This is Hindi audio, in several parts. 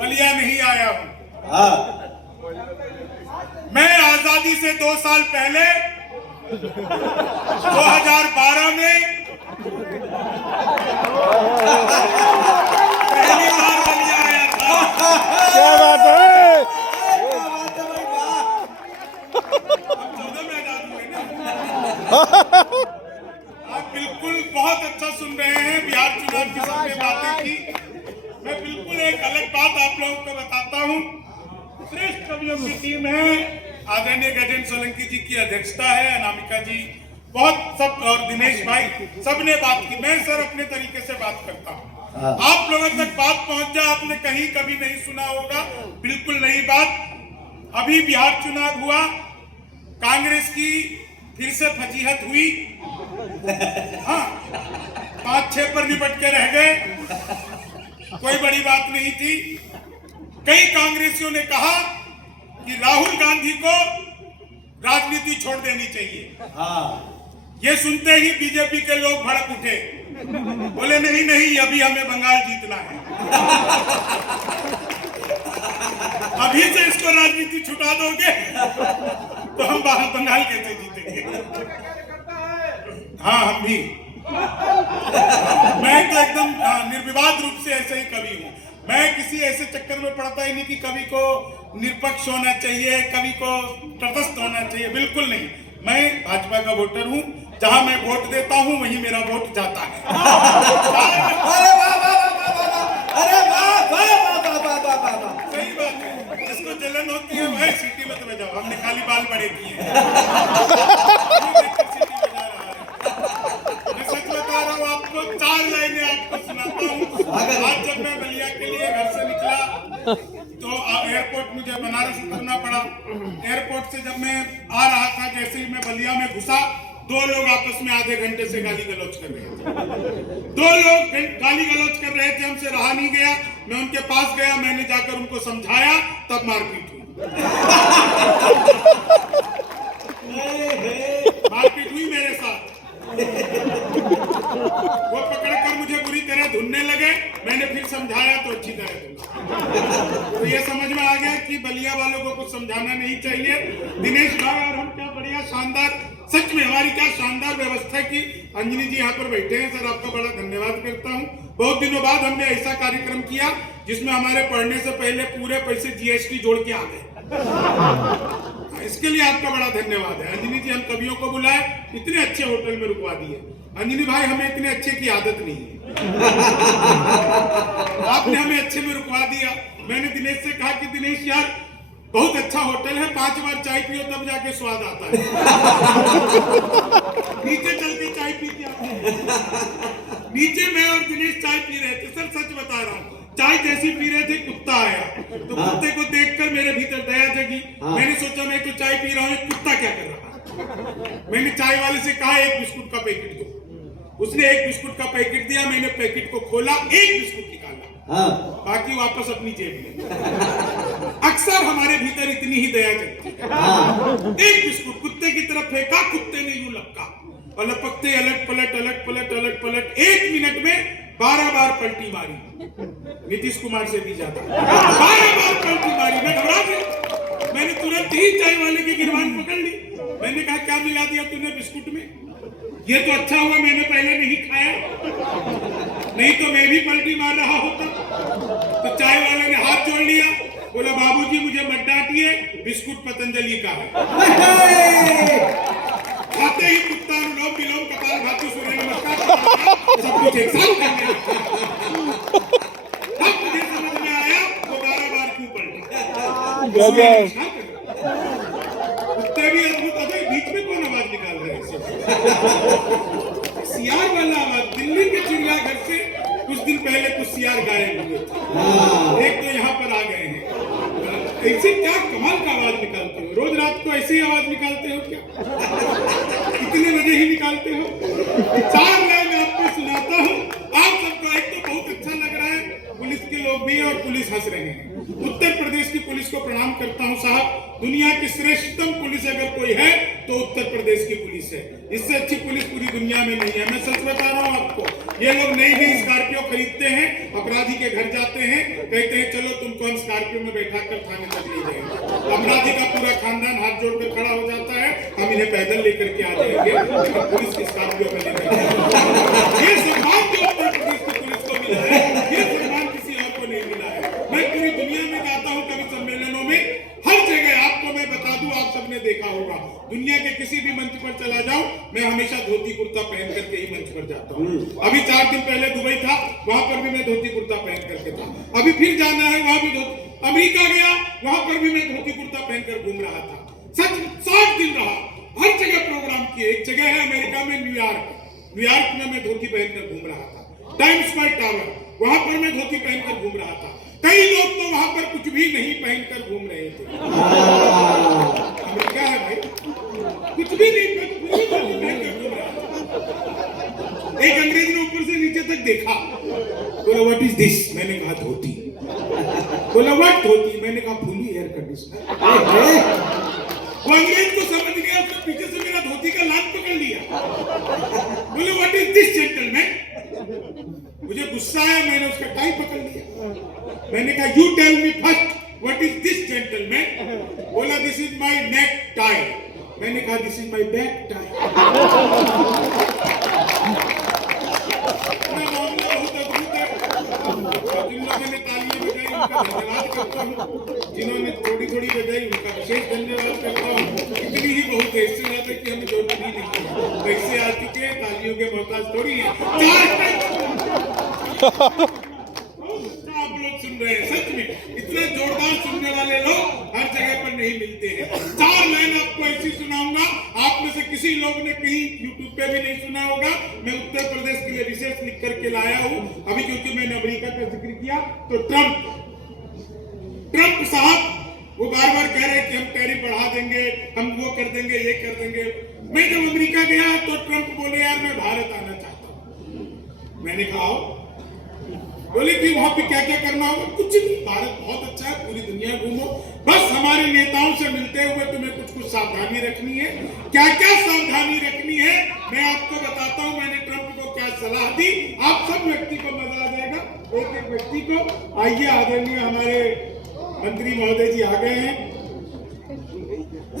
बलिया नहीं आया हूं। हाँ, मैं आजादी से 2 साल पहले 2012 में पहली बार बलिया आया था। क्या बात है? अब 14 में आजाद हुए ना। आप बिल्कुल बहुत अच्छा सुन रहे हैं। बिहार चुनाव की सबने बातें की। मैं बिल्कुल एक अलग बात आप लोगों को बताता हूं। श्रेष्ठ कवियों की टीम है, आदरणीय गजेंद्र सोलंकी जी की अध्यक्षता है, अनामिका जी बहुत सब और दिनेश भाई सबने बात की। मैं सर अपने तरीके से बात करता हूँ, आप लोगों तक बात पहुंच जाए। आपने कहीं कभी नहीं सुना होगा, बिल्कुल नई बात। अभी बिहार चुनाव हुआ, कांग्रेस की फिर से फजीहत हुई। हाँ, 5-6 पर निपट के रह गए, कोई बड़ी बात नहीं थी। कई कांग्रेसियों ने कहा कि राहुल गांधी को राजनीति छोड़ देनी चाहिए। हाँ, ये सुनते ही बीजेपी के लोग भड़क उठे, बोले नहीं नहीं, अभी हमें बंगाल जीतना है। अभी से इसको राजनीति छुटा दोगे तो हम बंगाल कैसे जीतेंगे? हाँ, हम भी। मैं तो एकदम निर्विवाद रूप से ऐसे ही कवि हूँ। मैं किसी ऐसे चक्कर में पड़ता ही नहीं कि कवि को निरपक्ष होना चाहिए, कवि को तटस्थ होना चाहिए, बिल्कुल नहीं। मैं भाजपा का वोटर हूँ, जहां मैं वोट देता हूँ वहीं मेरा वोट जाता है। अरे वाह वाह वाह वाह वाह, अरे वाह वाह वाह वाह वाह वाह वाह। सही बात है, जिसको जलन होती है भाई सीटी मत बजाओ, हमने खाली बाल बड़े किए हैं। सीटी बजा रहा है। मैं सच बता रहा हूँ आपको, 4 लाइनें आपको सुनाता हूँ। आज जब मैं बलिया के लिए घर से निकला तो एयरपोर्ट मुझे बनारस उतरना पड़ा। एयरपोर्ट से जब मैं आ रहा था, जैसे ही मैं बलिया में घुसा, 2 लोग आपस में आधे घंटे से गाली गलौज कर रहे थे। 2 लोग गाली गलौज कर रहे थे, हमसे रहा नहीं गया। मैं उनके पास गया, मैंने जाकर उनको समझाया, तब मारपीट हुई। मारपीट हुई मेरे साथ। वो पकड़कर मुझे बुरी तरह धुनने लगे, मैंने फिर समझाया तो अच्छी तरह धुना। तो ये समझ में आ गया कि बलिया वालों को कुछ समझाना नहीं चाहिए। दिनेश भाई और हम क्या बढ़िया शानदार, सच में हमारी क्या शानदार व्यवस्था की। अंजनी जी यहाँ पर बैठे हैं, सर आपका बड़ा धन्यवाद करता हूँ। बहुत दिनों बाद हमने ऐसा कार्यक्रम किया जिसमें हमारे पढ़ने से पहले पूरे पैसे जीएसटी जोड़ के आ गए। इसके लिए आपका बड़ा धन्यवाद है। अंजनी जी, हम कवियों को बुलाए, इतने अच्छे होटल में रुकवा दिए। अंजनी भाई, हमें इतने अच्छे की आदत नहीं है, आपने हमें अच्छे में रुकवा दिया। मैंने दिनेश से कहा कि दिनेश यार, बहुत अच्छा होटल है, 5 बार चाय पियो तब जाके स्वाद आता है। नीचे चल के चाय पीते आते हैं। नीचे मैं और दिनेश चाय पी रहे थे, सर सच बता रहा हूँ, चाय जैसी पी रहे थे, कुत्ता आया। तो कुत्ते को देखकर मेरे भीतर दया जगी। मैंने सोचा मैं तो चाय पी रहा हूँ, कुत्ता क्या कर रहा है। मैंने चाय वाले से कहा 1 बिस्कुट का पैकेट दो। उसने 1 बिस्कुट का पैकेट दिया, मैंने पैकेट को खोला, 1 बिस्कुट निकाला, बाकी वापस अपनी जेब में। अक्सर हमारे भीतर इतनी ही दया जगती है। 1 बिस्कुट कुत्ते की तरफ फेंका, कुत्ते ने यूं लपका और लपकते अलट पलट 1 मिनट में 12 बार पलटी मारी। नीतीश कुमार से भी ज्यादा 12 बार पलटी मारी। मैं घबरा गया, मैंने तुरंत ही चाय वाले की गिरबान पकड़ ली। मैंने कहा क्या मिला दिया तूने बिस्कुट में? ये तो अच्छा हुआ मैंने पहले नहीं खाया, नहीं तो मैं भी पलटी मार रहा होता। तो चाय वाले ने हाथ जोड़ लिया, बोला बाबूजी मुझे मत डांटिए, बिस्कुट पतंजलि का है। खाते ही कुत्ता अनुलोम विलोम कपाल भाती सूर्य नमस्कार सब कुछ एक साथ करने लगा। तब मुझे समझ में आया वो 12 बार क्यों पलटा। कुत्ते भी अद्भुत, अभी बीच में कौन आवाज निकाल रहे हैं? सियार वाला आवाज। दिल्ली के चिड़ियाघर से कुछ दिन पहले कुछ सियार गायब हुए थे, एक तो यहाँ पर आ गए हैं। ऐसे क्या कमाल का आवाज निकालते हो? रोज रात को ऐसे ही आवाज निकालते हो क्या? कितने बजे ही निकालते हो? 4 लाइन आपको सुनाता हूँ, आप सबको। एक तो बहुत अच्छा लग रहा है, पुलिस के लोग भी है और पुलिस हंस रहे हैं। उत्तर प्रदेश की पुलिस को प्रणाम करता हूं साहब। दुनिया की श्रेष्ठतम पुलिस अगर कोई है तो उत्तर प्रदेश की पुलिस है। इससे अच्छी पुलिस पूरी दुनिया में नहीं है। मैं सच बता रहा हूं आपको। ये लोग नई नई स्कॉर्पियो खरीदते हैं, अपराधी के घर जाते हैं, कहते हैं चलो तुमको हम स्कॉर्पियो में बैठा कर थाने तक ले जाएंगे। अपराधी का पूरा खानदान हाथ जोड़कर खड़ा हो जाता है, हम इन्हें पैदल लेकर के आ जाएंगे, पुलिस की स्कॉर्पियो में लेकर ये सम्मान जो उत्तर प्रदेश की पुलिस को मिला है, ये सम्मान किसी और को नहीं मिला है। मैं पूरी दुनिया में जाता हूँ कभी सम्मेलनों में, हर जगह आपको मैं बता दूं, आप सबने देखा होगा, दुनिया के किसी भी मंच पर चला जाऊं, मैं हमेशा धोती कुर्ता पहन करके ही मंच पर जाता हूं। अभी 4 दिन पहले दुबई था, वहां पर भी मैं धोती कुर्ता पहन करके था। अभी फिर जाना है, वहां भी अमेरिका गया, वहां पर भी मैं धोती कुर्ता पहनकर घूम रहा था। 60 दिन रहा, हर जगह प्रोग्राम किए। एक जगह है अमेरिका में, न्यूयॉर्क में मैं धोती पहनकर घूम रहा था। टाइम स्क्वायर टावर, वहां पर मैं धोती पहनकर घूम रहा था। कई लोग तो वहां पर कुछ भी नहीं पहनकर घूम रहे थे। अमेरिका है भाई, कुछ भी नहीं पहनकर घूम रहा था। एक अंग्रेज ने ऊपर से नीचे तक देखा, बोला व्हाट इज दिस? मैंने कहा धोती। बोला व्हाट धोती? मैंने कहा फुली एयर कंडीशनर। वो अंग्रेज को समझ गया, उसने पीछे से मेरा धोती का लात पकड़ लिया। बोले व्हाट इज दिस जेंटलमैन? मुझे गुस्सा आया, मैंने उसका टाई पकड़ लिया। मैंने कहा you tell me first what is this gentleman? बोला this is my neck tie. मैंने कहा this is my back tie. मामला बहुत अद्भुत है। जिन लोगों ने तालियां बजाई उनका धन्यवाद करता हूँ, जिन्होंने थोड़ी थोड़ी बजाई उनका विशेष धन्यवाद करता हूँ। इतनी ही बहुत है, इससे ज्यादा कि हमें जोड़ना भी नहीं है। पैसे आ चुके हैं, तालियों के मोहताज थोड़ी है। आप लोग सुन रहे हैं, सच में इतने जोरदार सुनने वाले लोग हर जगह पर नहीं मिलते हैं। 4 लाइन आपको ऐसी सुनाऊंगा, आप में से किसी लोग ने कहीं यूट्यूब पे भी नहीं सुना होगा। मैं उत्तर प्रदेश के लिए विशेष लिख करके लाया हूं। अभी क्योंकि मैंने अमेरिका का जिक्र किया, तो ट्रंप साहब वो बार बार कह रहे हैं कि हम टैरिफ बढ़ा देंगे, हम वो कर देंगे, ये कर देंगे। मैं जब अमेरिका गया तो ट्रंप बोले यार मैं भारत आना चाहता हूं। मैंने कहा बोले कि वहां पे क्या क्या करना होगा? कुछ नहीं, भारत बहुत अच्छा है, पूरी दुनिया घूमो, बस हमारे नेताओं से मिलते हुए तुम्हें कुछ कुछ सावधानी रखनी है। क्या क्या सावधानी रखनी है मैं आपको बताता हूं। मैंने ट्रंप को क्या सलाह दी, आप सब व्यक्ति को मजा आ जाएगा, एक एक व्यक्ति को। आइए, आदरणीय हमारे मंत्री महोदय जी आ गए हैं,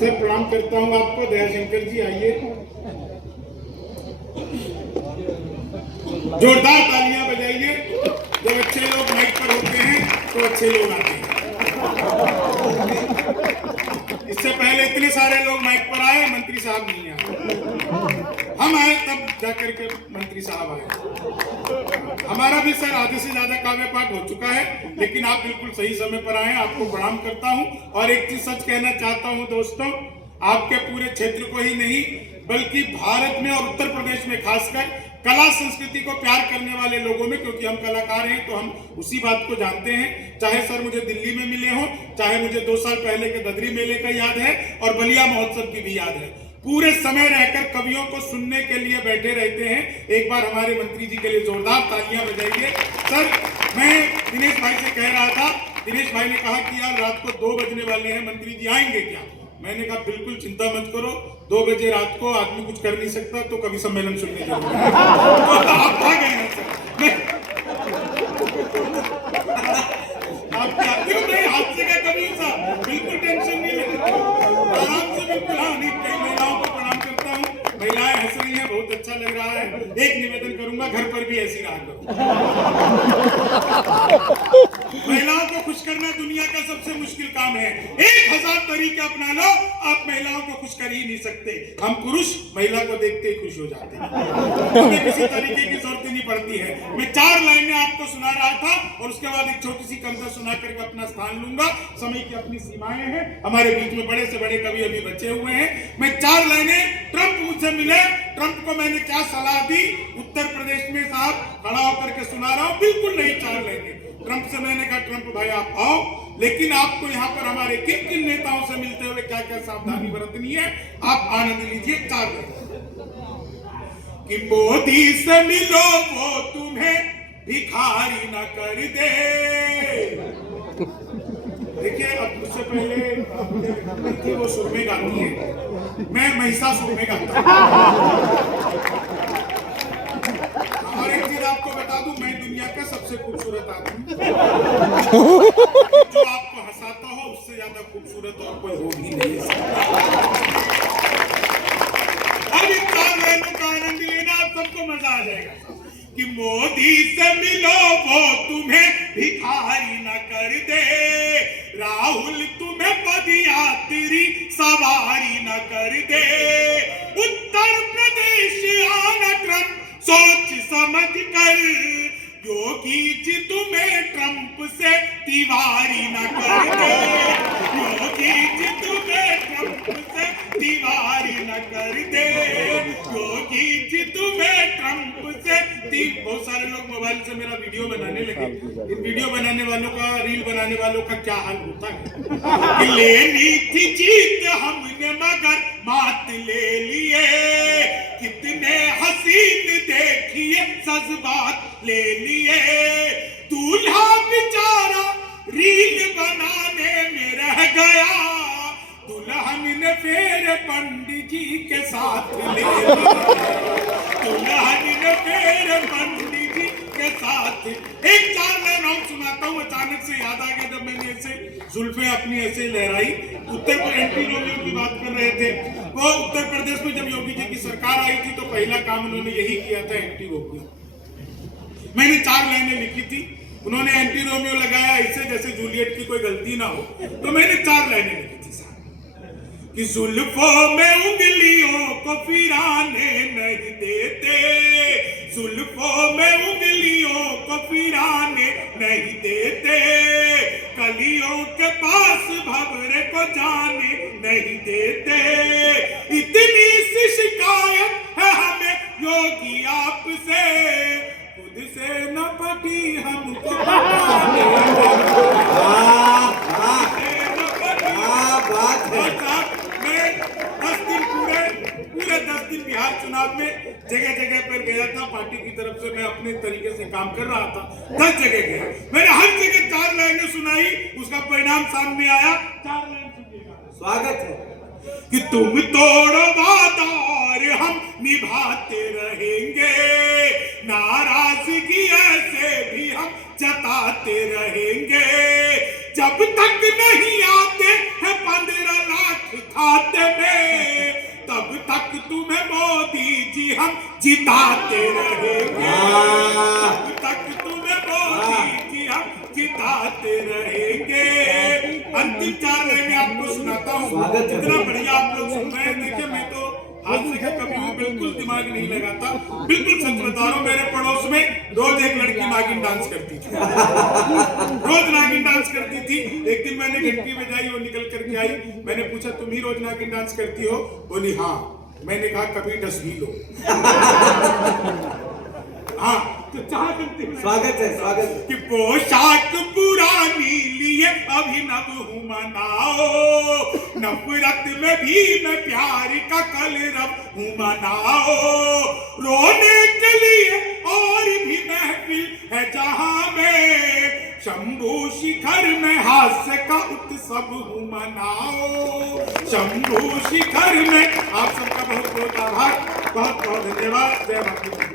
सर प्रणाम करता हूं आपको। दयाशंकर जी आइए, जोरदार तालियां बजाइए। जब अच्छे लोग माइक पर होते हैं तो अच्छे लोग आते हैं। इससे पहले इतने सारे लोग माइक पर आए, मंत्री साहब नहीं आए। हम आए तब जाकर के मंत्री साहब आए। हमारा भी सर आधे से ज्यादा काव्य पाठ हो चुका है, लेकिन आप बिल्कुल सही समय पर आए, आपको प्रणाम करता हूं। और एक चीज सच कहना चाहता हूं दोस्तों, आपके पूरे क्षेत्र को ही नहीं बल्कि भारत में और उत्तर प्रदेश में खासकर कला संस्कृति को प्यार करने वाले लोगों में, क्योंकि हम कलाकार हैं तो हम उसी बात को जानते हैं। चाहे सर मुझे दिल्ली में मिले हो, चाहे मुझे 2 साल पहले के ददरी मेले का याद है और बलिया महोत्सव की भी याद है। पूरे समय रहकर कवियों को सुनने के लिए बैठे रहते हैं। एक बार हमारे मंत्री जी के लिए जोरदार तालियां बजाइए। सर, मैं दिनेश भाई से कह रहा था, दिनेश भाई ने कहा कि यार रात को 2 बजने वाले हैं, मंत्री जी आएंगे क्या? मैंने कहा बिल्कुल चिंता मत करो, 2 बजे रात को आदमी कुछ कर नहीं सकता तो कभी सम्मेलन सुनने जरूर तो आप आ गए हैं सर। आप क्या नहीं हादसे का कभी सा बिल्कुल टेंशन नहीं लेते, आराम से बिल्कुल। हाँ नहीं, कई महिलाओं को प्रणाम करता हूँ, महिलाएं हंस रही हैं, बहुत अच्छा लग रहा है। एक निवेदन करूंगा, घर पर भी ऐसी रहा करो। महिलाओं को खुश करना दुनिया का सबसे मुश्किल काम है। 1000 तरीके अपना लो, आप महिलाओं को खुश कर ही नहीं सकते। हम पुरुष महिला को देखते ही खुश हो जाते हैं, हमें किसी तरीके की जरूरत नहीं पड़ती है। मैं 4 लाइनें आपको सुना रहा था और उसके बाद एक छोटी सी कविता सुना करके अपना स्थान लूंगा। समय की अपनी सीमाएं हैं, हमारे बीच में बड़े से बड़े कवि अभी बचे हुए हैं। मैं 4 लाइनें, ट्रंप मुझसे मिले, ट्रंप को मैंने क्या सलाह दी उत्तर प्रदेश में साहब खड़ा होकर के सुना रहा हूं। बिल्कुल नहीं, 4 लाइनें। ट्रंप से मैंने कहा ट्रंप भाई आप आओ, लेकिन आपको यहाँ पर हमारे किन किन नेताओं से मिलते हुए क्या क्या सावधानी बरतनी है, आप आनंद लीजिए। 4 कि मोदी से मिलो वो तुम्हें भिखारी न कर दे, देखिए, अब मुझसे पहले थी वो सुर में गाती है, मैं महिषासुर में गाता हूँ। और एक चीज आपको बता दूं, मैं दुनिया का सबसे खूबसूरत आदमी, जो आपको हंसाता हो उससे ज्यादा खूबसूरत और कोई हो भी नहीं सकता। अब इन गानों का आनंद लेना, आप सबको मजा आ जाएगा कि मोदी से मिलो वो तुम्हें भिखारी न कर दे, राहुल तुम्हें पदयात्री सवारी न कर दे, उत्तर प्रदेश आना क्रम सोच समझ कर, योगी जी तुम्हें ट्रंप से दीवारी न कर दे, योगी जी तुम्हें ट्रंप से दीवारी न कर दे, योगी जी तुम्हें ट्रंप से बहुत सारे लोग मोबाइल से मेरा वीडियो बनाने लगे। इन वीडियो बनाने वालों का, रील बनाने वालों का क्या हाल होता है कि लेनी थी जीत हमने मगर मात ले लिए, कितने हसीन देखिए जज्बात ले लिए, दूल्हा बेचारा रील बनाने में रह गया, दुल्हन ने फिर पंडित जी के साथ ले लिया, दुल्हन ने फिर पंडित जी के साथ। एक 4 लाइन और सुनाता हूँ, अचानक से याद आ गया जब मैंने ऐसे जुल्फे अपनी ऐसे लहराई। उत्तर पर एंटी रोमियो की बात कर रहे थे, वो उत्तर प्रदेश में जब योगी जी की सरकार आई थी तो पहला काम उन्होंने यही किया था, एंटी रोमियो। मैंने 4 लाइनें लिखी थी, उन्होंने एंटी रोमियो लगाया ऐसे जैसे जूलियट की कोई गलती ना हो, तो मैंने 4 लाइनें लिखी थी साहब कि जुल्फों में उंगलियों को फिराने नहीं देते, जुल्फों में उंगलियों को फिराने नहीं देते, कलियों के पास भंवरे को जाने नहीं देते, इतनी सी शिकायत है हमें योगी आपसे, खुद से न पटी हमको बताने, बात है। मैं 10 दिन पूरे 10 दिन बिहार चुनाव में जगह जगह पर गया था, पार्टी की तरफ से मैं अपने तरीके से काम कर रहा था, 10 जगह गया, मैंने हर जगह 4 लाइनें सुनाई, उसका परिणाम सामने आया। 4 लाइन सुनिएगा, स्वागत है कि तुम तोड़ो वादा और हम निभाते रहेंगे, नाराजगी ऐसे भी हम जताते रहेंगे, जब तक नहीं आते हैं 15 लाख खाते में, तब तक तुम्हें मोदी जी हम जिताते रहेंगे, तब तक तुम्हें मोदी जी हम जिताते रहेंगे। अंतिम 4 लाइनें आपको सुनाता हूँ, इतना बढ़िया आप लोग सुन रहे हैं। देखिए, मैं तो आज से कभी भी बिल्कुल दिमाग नहीं लगाता, बिल्कुल सच बता रहा हूँ। मेरे पड़ोस में रोज एक लड़की नागिन डांस करती थी, रोज नागिन डांस करती थी। एक दिन मैंने घंटी बजाई, वो निकल करके आई, मैंने पूछा तुम ही रोज नागिन डांस करती हो? बोली हाँ। मैंने कहा कभी 10 भी लो। हाँ, तो स्वागत है, स्वागत है कि पोशाक पुरानी लिए अभिनव हूँ मनाओ, नफरत में भी मैं प्यार का कलरव हूँ मनाओ, रोने के लिए और भी महफिल है जहाँ में, शंभू शिखर में हास्य का उत्सव हूँ मनाओ, शंभू शिखर में। आप सबका बहुत बहुत आभार, बहुत बहुत धन्यवाद। जय माता दी।